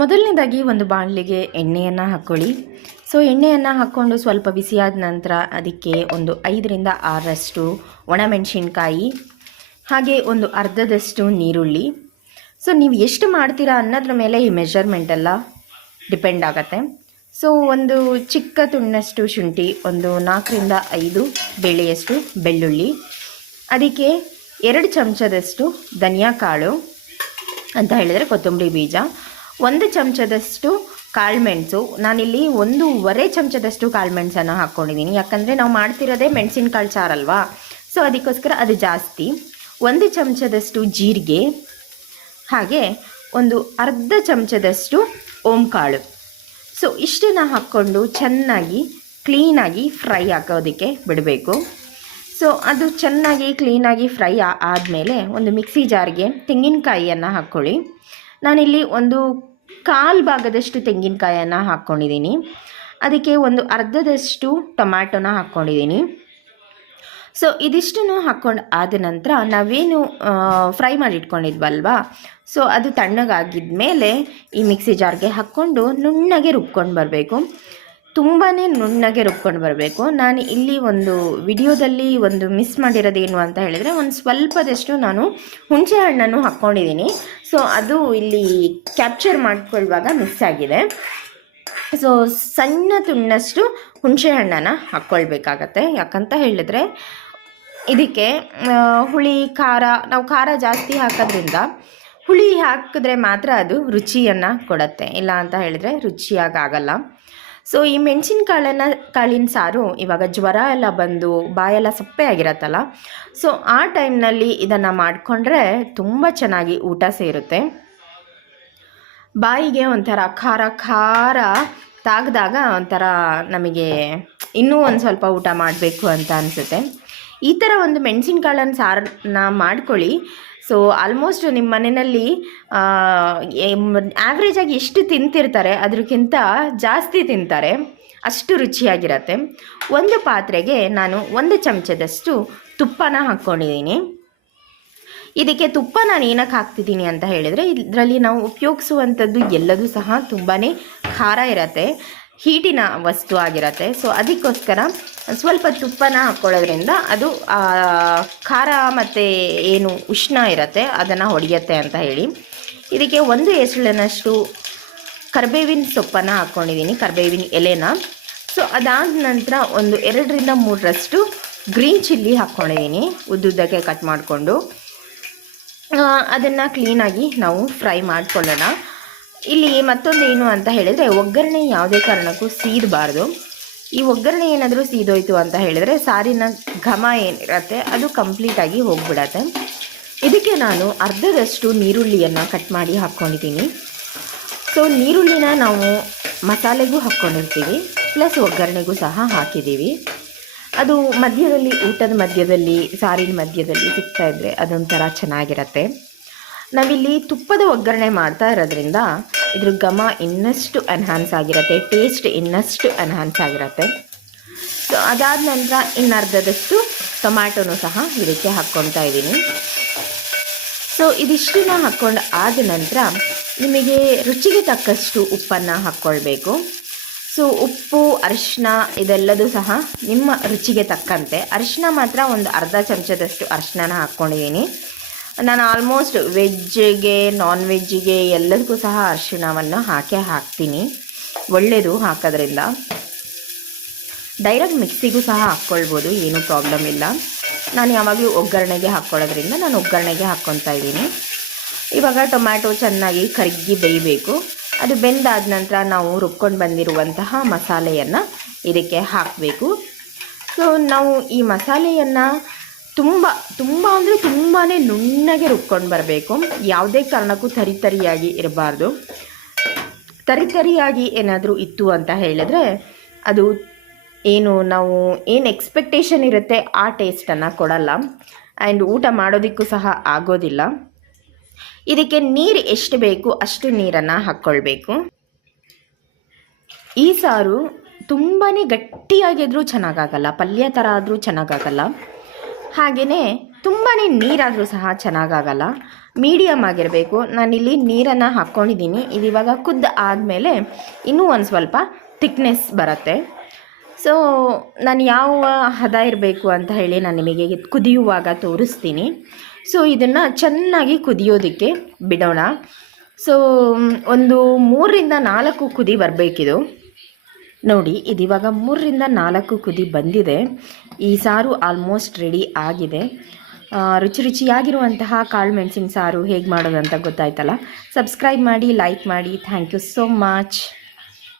ಮೊದಲನೇದಾಗಿ ಒಂದು ಬಾಣಲಿಗೆ ಎಣ್ಣೆಯನ್ನು ಹಾಕ್ಕೊಳ್ಳಿ ಸೊ, ಎಣ್ಣೆಯನ್ನು ಹಾಕ್ಕೊಂಡು ಸ್ವಲ್ಪ ಬಿಸಿಯಾದ ನಂತರ ಅದಕ್ಕೆ ಒಂದು ಐದರಿಂದ ಆರಷ್ಟು ಒಣಮೆಣಸಿನ್ಕಾಯಿ, ಹಾಗೆ ಒಂದು ಅರ್ಧದಷ್ಟು ನೀರುಳ್ಳಿ. ಸೊ, ನೀವು ಎಷ್ಟು ಮಾಡ್ತೀರಾ ಅನ್ನೋದ್ರ ಮೇಲೆ ಈ ಮೆಷರ್ಮೆಂಟ್ ಎಲ್ಲ ಡಿಪೆಂಡ್ ಆಗುತ್ತೆ. ಸೊ, ಒಂದು ಚಿಕ್ಕ ತುಂಡಷ್ಟು ಶುಂಠಿ, ಒಂದು ನಾಲ್ಕರಿಂದ ಐದು ಬೇಳೆಯಷ್ಟು ಬೆಳ್ಳುಳ್ಳಿ, ಅದಕ್ಕೆ ಎರಡು ಚಮಚದಷ್ಟು ಧನಿಯಾ ಕಾಳು ಅಂತ ಹೇಳಿದರೆ ಕೊತ್ತಂಬರಿ ಬೀಜ ಒಂದು ಚಮಚದಷ್ಟು ಕಾಳುಮೆಣಸು ನಾನಿಲ್ಲಿ ಒಂದೂವರೆ ಚಮಚದಷ್ಟು ಕಾಳುಮೆಣಸನ್ನು ಹಾಕ್ಕೊಂಡಿದ್ದೀನಿ. ಯಾಕಂದರೆ ನಾವು ಮಾಡ್ತಿರೋದೇ ಮೆಣಸಿನಕಾಳು ಸಾರಲ್ವಾ ಸೊ ಅದಕ್ಕೋಸ್ಕರ ಅದು ಜಾಸ್ತಿ. ಒಂದು ಚಮಚದಷ್ಟು ಜೀರಿಗೆ, ಹಾಗೆ ಒಂದು ಅರ್ಧ ಚಮಚದಷ್ಟು ಓಂ ಕಾಳು ಸೊ ಇಷ್ಟನ್ನು ಹಾಕ್ಕೊಂಡು ಚೆನ್ನಾಗಿ ಕ್ಲೀನಾಗಿ ಫ್ರೈ ಹಾಕೋದಕ್ಕೆ ಬಿಡಬೇಕು. ಸೊ ಅದು ಚೆನ್ನಾಗಿ ಕ್ಲೀನಾಗಿ ಫ್ರೈ ಆದಮೇಲೆ ಒಂದು ಮಿಕ್ಸಿ ಜಾರ್ಗೆ ತೆಂಗಿನಕಾಯಿಯನ್ನು ಹಾಕ್ಕೊಳ್ಳಿ. ನಾನಿಲ್ಲಿ ಒಂದು ಕಾಲು ಭಾಗದಷ್ಟು ತೆಂಗಿನಕಾಯನ್ನು ಹಾಕ್ಕೊಂಡಿದ್ದೀನಿ ಅದಕ್ಕೆ ಒಂದು ಅರ್ಧದಷ್ಟು ಟೊಮ್ಯಾಟೊನ ಹಾಕ್ಕೊಂಡಿದ್ದೀನಿ ಸೊ, ಇದಿಷ್ಟನ್ನು ಹಾಕ್ಕೊಂಡು ಆದ ನಂತರ ನಾವೇನು ಫ್ರೈ ಮಾಡಿ ಇಟ್ಕೊಂಡಿದ್ವಲ್ವಾ ಸೊ, ಅದು ತಣ್ಣಗಾಗಿದ ಮೇಲೆ ಈ ಮಿಕ್ಸಿ ಜಾರ್ಗೆ ಹಾಕ್ಕೊಂಡು ನುಣ್ಣಗೆ ರುಬ್ಕೊಂಡು ಬರಬೇಕು. ತುಂಬಾ ನುಣ್ಣಗೆ ರುಬ್ಕೊಂಡು ಬರಬೇಕು. ನಾನು ಇಲ್ಲಿ ಒಂದು ವಿಡಿಯೋದಲ್ಲಿ ಒಂದು ಮಿಸ್ ಮಾಡಿರೋದೇನು ಅಂತ ಹೇಳಿದರೆ, ಒಂದು ಸ್ವಲ್ಪದಷ್ಟು ನಾನು ಹುಣಸೆ ಹಣ್ಣನ್ನು ಹಾಕ್ಕೊಂಡಿದ್ದೀನಿ. ಸೊ ಅದು ಇಲ್ಲಿ ಕ್ಯಾಪ್ಚರ್ ಮಾಡ್ಕೊಳ್ಳುವಾಗ ಮಿಸ್ ಆಗಿದೆ. ಸೊ ಸಣ್ಣ ತುಂಡಷ್ಟು ಹುಣಸೆ ಹಣ್ಣನ್ನು ಹಾಕ್ಕೊಳ್ಬೇಕಾಗತ್ತೆ. ಯಾಕಂತ ಹೇಳಿದ್ರೆ, ಇದಕ್ಕೆ ಹುಳಿ, ಖಾರ, ನಾವು ಖಾರ ಜಾಸ್ತಿ ಹಾಕೋದ್ರಿಂದ ಹುಳಿ ಹಾಕಿದ್ರೆ ಮಾತ್ರ ಅದು ರುಚಿಯನ್ನು ಕೊಡುತ್ತೆ. ಇಲ್ಲ ಅಂತ ಹೇಳಿದ್ರೆ ರುಚಿಯಾಗಲ್ಲ ಸೊ ಈ ಮೆಣಸಿನಕಾಳನ್ನು ಕಾಳಿನ ಸಾರು ಇವಾಗ ಜ್ವರ ಎಲ್ಲ ಬಂದು ಬಾಯೆಲ್ಲ ಸಪ್ಪೆ ಆಗಿರತ್ತಲ್ಲ. ಸೊ ಆ ಟೈಮ್ನಲ್ಲಿ ಇದನ್ನು ಮಾಡಿಕೊಂಡ್ರೆ ತುಂಬ ಚೆನ್ನಾಗಿ ಊಟ ಸೇರುತ್ತೆ. ಬಾಯಿಗೆ ಒಂಥರ ಖಾರ ಖಾರ ತಾಗ್ದಾಗ ಒಂಥರ ನಮಗೆ ಇನ್ನೂ ಒಂದು ಸ್ವಲ್ಪ ಊಟ ಮಾಡಬೇಕು ಅಂತ ಅನಿಸುತ್ತೆ. ಈ ಥರ ಒಂದು ಮೆಣಸಿನ್ಕಾಳನ್ನು ಸಾರನ್ನ ಮಾಡ್ಕೊಳ್ಳಿ. ಸೊ ಆಲ್ಮೋಸ್ಟ್ ನಿಮ್ಮ ಮನೆಯಲ್ಲಿ ಆ್ಯಾವ್ರೇಜಾಗಿ ಎಷ್ಟು ತಿಂತಿರ್ತಾರೆ ಅದಕ್ಕಿಂತ ಜಾಸ್ತಿ ತಿಂತಾರೆ, ಅಷ್ಟು ರುಚಿಯಾಗಿರತ್ತೆ. ಒಂದು ಪಾತ್ರೆಗೆ ನಾನು ಒಂದು ಚಮಚದಷ್ಟು ತುಪ್ಪನ ಹಾಕ್ಕೊಂಡಿದ್ದೀನಿ. ಇದಕ್ಕೆ ತುಪ್ಪ ನಾನು ಏನಕ್ಕೆ ಹಾಕ್ತಿದ್ದೀನಿ ಅಂತ ಹೇಳಿದರೆ, ಇದರಲ್ಲಿ ನಾವು ಉಪಯೋಗಿಸುವಂಥದ್ದು ಎಲ್ಲದೂ ಸಹ ತುಂಬಾ ಖಾರ ಇರತ್ತೆ, ಹೀಟಿನ ವಸ್ತು ಆಗಿರತ್ತೆ. ಸೊ ಅದಕ್ಕೋಸ್ಕರ ಸ್ವಲ್ಪ ತುಪ್ಪನ ಹಾಕ್ಕೊಳ್ಳೋದ್ರಿಂದ ಅದು ಖಾರ ಮತ್ತು ಏನು ಉಷ್ಣ ಇರತ್ತೆ, ಅದನ್ನು ಹೊಡೆಯುತ್ತೆ ಅಂತ ಹೇಳಿ. ಇದಕ್ಕೆ ಒಂದು ಎಸಳಿನಷ್ಟು ಕರ್ಬೇವಿನ ಸೊಪ್ಪನ್ನು ಹಾಕ್ಕೊಂಡಿದ್ದೀನಿ, ಕರ್ಬೇವಿನ ಎಲೆನ. ಸೊ ಅದಾದ ನಂತರ ಒಂದು ಎರಡರಿಂದ ಮೂರರಷ್ಟು ಗ್ರೀನ್ ಚಿಲ್ಲಿ ಹಾಕ್ಕೊಂಡಿದ್ದೀನಿ, ಉದ್ದುದ್ದಕ್ಕೆ ಕಟ್ ಮಾಡಿಕೊಂಡು. ಅದನ್ನು ಕ್ಲೀನಾಗಿ ನಾವು ಫ್ರೈ ಮಾಡ್ಕೊಳ್ಳೋಣ. ಇಲ್ಲಿ ಮತ್ತೊಂದು ಏನು ಅಂತ ಹೇಳಿದರೆ, ಒಗ್ಗರಣೆ ಯಾವುದೇ ಕಾರಣಕ್ಕೂ ಸೀದಬಾರ್ದು. ಈ ಒಗ್ಗರಣೆ ಏನಾದರೂ ಸೀದೋಯ್ತು ಅಂತ ಹೇಳಿದರೆ ಸಾರಿನ ಘಮ ಏನಿರತ್ತೆ, ಅದು ಕಂಪ್ಲೀಟಾಗಿ ಹೋಗ್ಬಿಡತ್ತೆ. ಇದಕ್ಕೆ ನಾನು ಅರ್ಧದಷ್ಟು ನೀರುಳ್ಳಿಯನ್ನು ಕಟ್ ಮಾಡಿ ಹಾಕ್ಕೊಂಡಿದ್ದೀನಿ. ಸೊ ನೀರುಳ್ಳಿನ ನಾವು ಮಸಾಲೆಗೂ ಹಾಕ್ಕೊಂಡಿರ್ತೀವಿ ಪ್ಲಸ್ ಒಗ್ಗರಣೆಗೂ ಸಹ ಹಾಕಿದ್ದೀವಿ. ಅದು ಮಧ್ಯದಲ್ಲಿ, ಊಟದ ಮಧ್ಯದಲ್ಲಿ, ಸಾರಿನ ಮಧ್ಯದಲ್ಲಿ ಸಿಗ್ತಾ ಇದ್ದರೆ ಅದೊಂಥರ ಚೆನ್ನಾಗಿರತ್ತೆ. ನಾವಿಲ್ಲಿ ತುಪ್ಪದ ಒಗ್ಗರಣೆ ಮಾಡ್ತಾ ಇರೋದ್ರಿಂದ ಇದ್ರ ಘಮ ಇನ್ನಷ್ಟು ಎನ್ಹಾನ್ಸ್ ಆಗಿರುತ್ತೆ ಟೇಸ್ಟ್ ಇನ್ನಷ್ಟು ಎನ್ಹಾನ್ಸ್ ಆಗಿರುತ್ತೆ. ಸೊ ಅದಾದ ನಂತರ ಇನ್ನರ್ಧದಷ್ಟು ಟೊಮ್ಯಾಟೊನೂ ಸಹ ಇದಕ್ಕೆ ಹಾಕ್ಕೊತಾ ಇದ್ದೀನಿ. ಸೊ ಇದಿಷ್ಟನ್ನ ಹಾಕ್ಕೊಂಡು ಆದ ನಂತರ ನಿಮಗೆ ರುಚಿಗೆ ತಕ್ಕಷ್ಟು ಉಪ್ಪನ್ನು ಹಾಕ್ಕೊಳ್ಬೇಕು. ಸೊ ಉಪ್ಪು ಅರಿಶಿನ ಇದೆಲ್ಲದೂ ಸಹ ನಿಮ್ಮ ರುಚಿಗೆ ತಕ್ಕಂತೆ. ಅರಿಶಿನ ಮಾತ್ರ ಒಂದು ಅರ್ಧ ಚಮಚದಷ್ಟು ಅರಿಶಿನ ಹಾಕ್ಕೊಂಡಿದ್ದೀನಿ. ನಾನು ಆಲ್ಮೋಸ್ಟ್ ವೆಜ್ಜಿಗೆ ನಾನ್ ವೆಜ್ಜಿಗೆ ಎಲ್ಲದಕ್ಕೂ ಸಹ ಅರಿಶಿಣವನ್ನು ಹಾಕೇ ಹಾಕ್ತೀನಿ. ಒಳ್ಳೆಯದು ಹಾಕೋದ್ರಿಂದ. ಡೈರೆಕ್ಟ್ ಮಿಕ್ಸಿಗೂ ಸಹ ಹಾಕ್ಕೊಳ್ಬೋದು, ಏನೂ ಪ್ರಾಬ್ಲಮ್ ಇಲ್ಲ. ನಾನು ಯಾವಾಗಲೂ ಒಗ್ಗರಣೆಗೆ ಹಾಕ್ಕೊಳ್ಳೋದ್ರಿಂದ ನಾನು ಒಗ್ಗರಣೆಗೆ ಹಾಕ್ಕೊತಾ ಇದ್ದೀನಿ. ಇವಾಗ ಟೊಮ್ಯಾಟೊ ಚೆನ್ನಾಗಿ ಕರಗಿ ಬೇಯಬೇಕು. ಅದು ಬೆಂದಾದ ನಂತರ ನಾವು ರುಬ್ಕೊಂಡು ಬಂದಿರುವಂತಹ ಮಸಾಲೆಯನ್ನು ಇದಕ್ಕೆ ಹಾಕಬೇಕು. ಸೊ ನಾವು ಈ ಮಸಾಲೆಯನ್ನು ತುಂಬ ತುಂಬ ಅಂದರೆ ತುಂಬಾ ನುಣ್ಣಗೆ ರುಬ್ಕೊಂಡು ಬರಬೇಕು. ಯಾವುದೇ ಕಾರಣಕ್ಕೂ ತರಿ ತರಿಯಾಗಿ ಇರಬಾರ್ದು. ತರಿತರಿಯಾಗಿ ಏನಾದರೂ ಇತ್ತು ಅಂತ ಹೇಳಿದ್ರೆ ಅದು ಏನು, ನಾವು ಏನು ಎಕ್ಸ್ಪೆಕ್ಟೇಷನ್ ಇರುತ್ತೆ ಆ ಟೇಸ್ಟನ್ನು ಕೊಡಲ್ಲ. ಆ್ಯಂಡ್ ಊಟ ಮಾಡೋದಕ್ಕೂ ಸಹ ಆಗೋದಿಲ್ಲ. ಇದಕ್ಕೆ ನೀರು ಎಷ್ಟು ಬೇಕು ಅಷ್ಟು ನೀರನ್ನು ಹಾಕ್ಕೊಳ್ಬೇಕು. ಈ ಸಾರು ತುಂಬಾ ಗಟ್ಟಿಯಾಗಿದ್ರೂ ಚೆನ್ನಾಗಾಗಲ್ಲ, ಪಲ್ಯ ಥರ ಆದರೂ ಚೆನ್ನಾಗಾಗಲ್ಲ. ಹಾಗೆಯೇ ತುಂಬಾ ನೀರಾದರೂ ಸಹ ಚೆನ್ನಾಗಾಗಲ್ಲ. ಮೀಡಿಯಮ್ ಆಗಿರಬೇಕು. ನಾನಿಲ್ಲಿ ನೀರನ್ನು ಹಾಕ್ಕೊಂಡಿದ್ದೀನಿ. ಇದು ಇವಾಗ ಕುದ್ದ ಆದಮೇಲೆ ಇನ್ನೂ ಒಂದು ಸ್ವಲ್ಪ ಥಿಕ್ನೆಸ್ ಬರುತ್ತೆ. ಸೊ ನಾನು ಯಾವ ಹದ ಇರಬೇಕು ಅಂತ ಹೇಳಿ ನಾನು ನಿಮಗೆ ಕುದಿಯುವಾಗ ತೋರಿಸ್ತೀನಿ. ಸೊ ಇದನ್ನು ಚೆನ್ನಾಗಿ ಕುದಿಯೋದಕ್ಕೆ ಬಿಡೋಣ. ಸೊ ಒಂದು ಮೂರರಿಂದ ನಾಲ್ಕು ಕುದಿ ಬರಬೇಕಿದು. ನೋಡಿ, ಇದಿವಾಗ ಮೂರರಿಂದ ನಾಲ್ಕು ಕುದಿ ಬಂದಿದೆ. ಈ ಸಾರು ಆಲ್ಮೋಸ್ಟ್ ರೆಡಿ ಆಗಿದೆ. ರುಚಿ ರುಚಿಯಾಗಿರುವಂತಹ ಕಾಳು ಮೆಣಸಿನ ಸಾರು ಹೇಗೆ ಮಾಡೋದಂತ ಗೊತ್ತಾಯ್ತಲ್ಲ? ಸಬ್ಸ್ಕ್ರೈಬ್ ಮಾಡಿ ಲೈಕ್ ಮಾಡಿ. Thank you so much